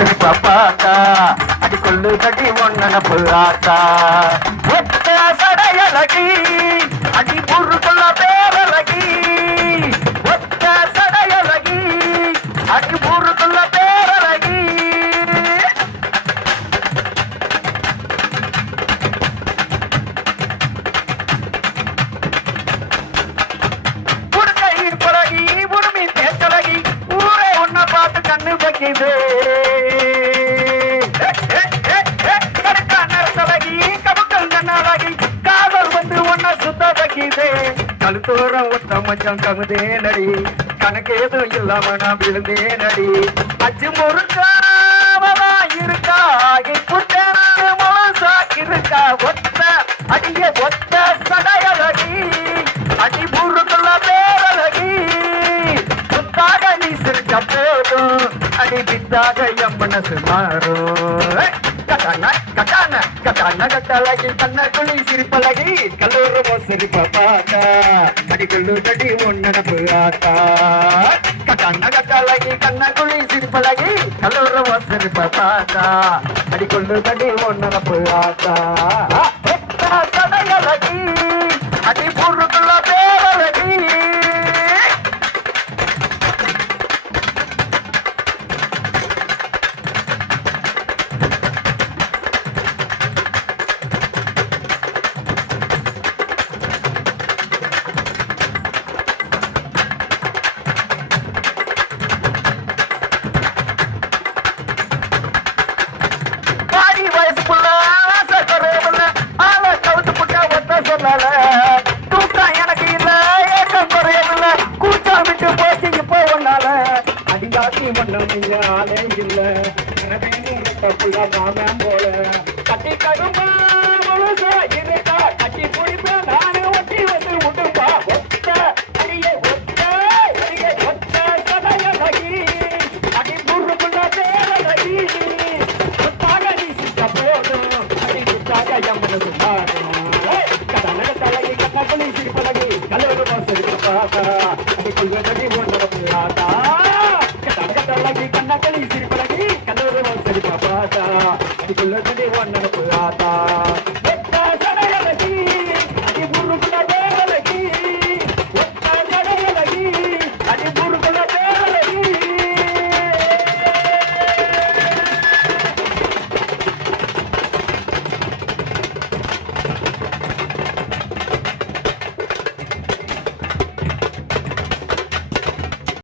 சிரிப்பா பார்த்தா அடி கொள்ளு கட்டி ஒன்னப்பு ஆத்தா சடையலகி அடி புருக்குள்ள பேரழகி. ஒத்த சடையலகி அடி புருக்குள்ள பேரலகி உடுக்கையின் பழகி உடுமி தேச்சழகி ஊரே உன்னை பார்த்து கண்ணு வைக்குது. கழுத்தோரம் ஒத்த மஞ்சம் கமுதே நடி கணக்கு எதுவும் இல்லாம நான் விழுந்தே நடி அச்சு முறுக்காவதா இருக்கா புட்டேனான மோசா இருக்கா ஒத்த அடிய ஒத்த சடையழகி அடி முருகுள்ள பேரழகி புத்தாக நீ சிரிச்ச போதும். அடி பித்தாக என் மனசு மாறும். கட்டான கட்டான கட்டான கட்டழகி கண்ண குழி சிரிப்பழகி கல்லூரமோ சிரிப்ப பாத்தா அடி கொள்ளு உன் நினப்பு ஆத்தா. கண்ண கட்டழகி கண்ண குழி சிரிப்பழகி கல்லூர சிரிப்ப பாத்தா அடி கொள்ளு கடி உன் நினப்பு ஆத்தா. ஒத்த அடி பொருள் அடிங்காட்டி மன்னம் நீங்க ஆளே இல்ல. எனவே நீங்க புள்ள நாம போல. கட்டி கடுமா முழுசா இருக்கா கட்டி பிடிப்ப நானே ஒட்டி வந்து விட்டுப்பா ஒத்த அரிய ஒத்த அரிய ஒத்த சதய சதையழகி அடி முருகுள்ள தேர சுத்தாக তা